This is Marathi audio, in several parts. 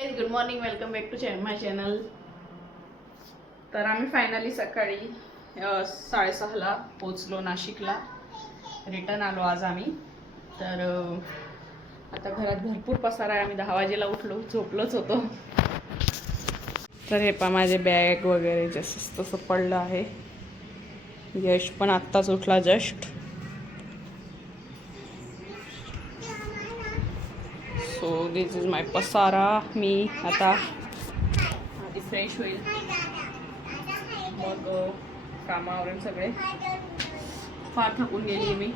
Good morning, welcome back to my channel. तर आम्ही फायनली सकाळी 6:30ला पोचलो नाशिकला. रिटर्न आलो आज आम्ही. तर आता घरात भरपूर पसारा आहे. आम्ही 10 वाजेला उठलो, झोपलोच होतो. तर हे पा माझे बॅग वगैरे जसं तसं पडलं आहे. यश पण आत्ताच उठला जस्ट. सो दिस इज माय पसारा. मी आता आधी फ्रेश होईल, मग कामावरून सगळे. फार थकून गेली मी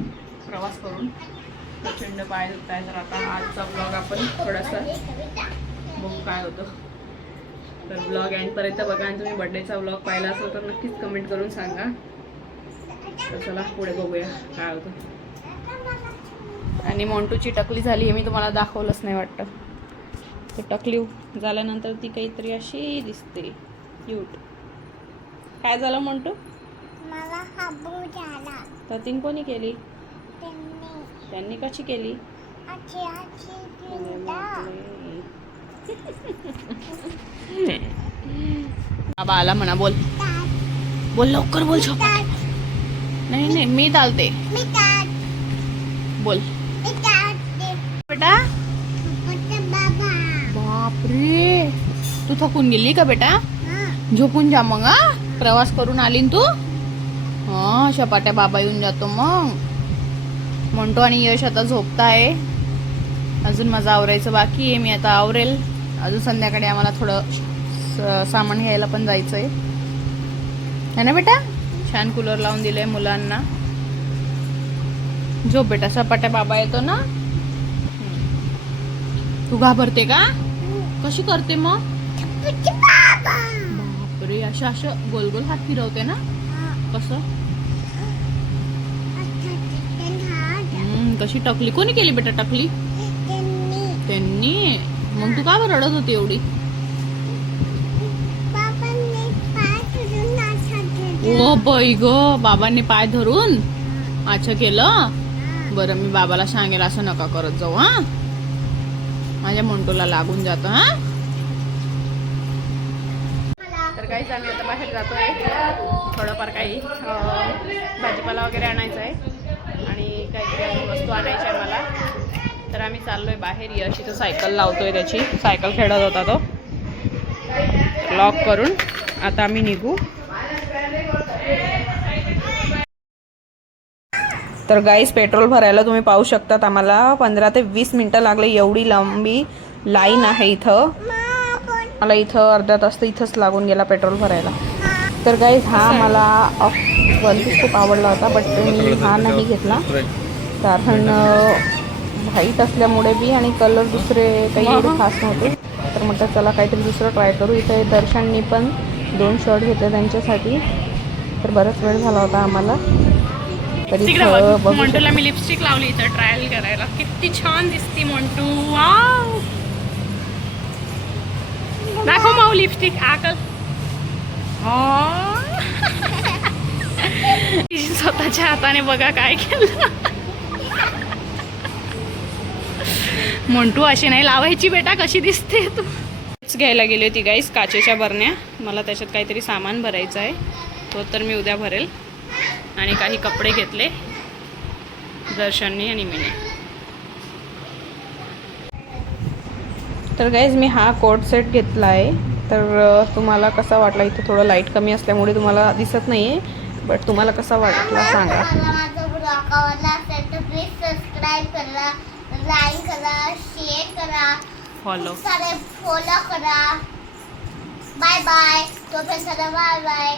प्रवास करून, प्रचंड पाय दुखत आहे. तर आता आजचा ब्लॉग आपण थोडासा बघू काय होतं. तर ब्लॉग एंडपर्यंत बघा. आणि तुम्ही बड्डेचा ब्लॉग पाहिला असेल तर नक्कीच कमेंट करून सांगा. तर चला पुढे बघूया काय होतं. आणि मोंटूची टकली झाली हे मी तुम्हाला दाखवलंच नाही वाटतं. तर टकली झाल्यानंतर ती काहीतरी अशी दिसते क्यूट. काय झालं मोंटू? मला हाबू झाला. तर तीन कोणी केली? त्यांनी कशी केली? बाबा आला म्हणा. बोल बोल लवकर बोल. नाही नाही मी डालते. बोल बेटा. बापरे, तू थकून गेली का बेटा? झोपून जा मग. प्रवास करून आली तू. हा, शपाट्या बाबा येऊन जातो मग. म्हणतो. आणि यश आता झोपताय. अजून माझं आवरायचं बाकी आहे. मी आता आवरेल. अजून संध्याकाळी आम्हाला थोडं सामान घ्यायला पण जायचंय, है ना बेटा? छान कूलर लावून दिलंय मुलांना. झोप बेटा, सपाट्या बाबा येतो ना. तू घाबरते का? कशी करते मग? बापरे, असं गोल गोल हात फिरवते ना. कसं? कशी टकली कोणी केली बेटा? टकली त्यांनी. मग तू का बरं रडत होती एवढी? ओ बाई ग, बाबांनी पाय धरून अच्छा केलं. बरं, मी बाबाला सांगेल असं नका करत जाऊ. हा, माझ्या मोंटूला लागून जातो. हा, तर काहीच आम्ही आता बाहेर जातोय. थोडंफार काही भाजीपाला वगैरे आणायचं आहे आणि काहीतरी वस्तू आणायची आहे मला. तर आम्ही चाललोय बाहेर. यश इथं सायकल लावतोय, त्याची सायकल खेळत होता तो. लॉक करून आता आम्ही निघू. तर गाईस, पेट्रोल भरायला तुम्ही पाहू शकतात आम्हाला 15 ते 20 मिनिटं लागले. एवढी लांबी लाईन आहे इथं. मला इथं अर्धा तास तर इथंच लागून गेला पेट्रोल भरायला. तर गाईस, हा मला वन पीस खूप आवडला होता, बट मी हा नाही घेतला. कारण व्हाईट असल्यामुळे बी आणि कलर दुसरे काही एवढे खास नव्हते. तर म्हटलं चला काहीतरी दुसरं ट्राय करू. इथे दर्शननी पण 2 शर्ट घेतले त्यांच्यासाठी. तर बराच वेळ झाला होता आम्हाला. तरी मोंटूला मी लिपस्टिक लावली इथं ट्रायल करायला. किती छान दिसती मोंटू. वाव, दाखव माऊ लिपस्टिक. आकल स्वतःच्या हाताने बघा काय केलं. मोंटू अशी नाही लावायची बेटा. कशी दिसते तू. घ्यायला गेली होती गाईस काचेच्या बरण्या. मला त्याच्यात काहीतरी सामान भरायचं आहे. तो तर मी उद्या भरेल. आणि काही कपडे घेतले दर्शननी आणि मीने. तर गाईज, मी हा कोट सेट घेतला आहे. तर तुम्हाला कसा वाटला? इथं थोडं लाईट कमी असल्यामुळे तुम्हाला दिसत नाही आहे, बट तुम्हाला कसा वाटला सांगा. माझा ब्लॉग आवडला असेल तर प्लीज सबस्क्राईब करा, लाईक करा, शेअर करा, फॉलो करा. Bye bye. तोपर्यंत बाय बाय.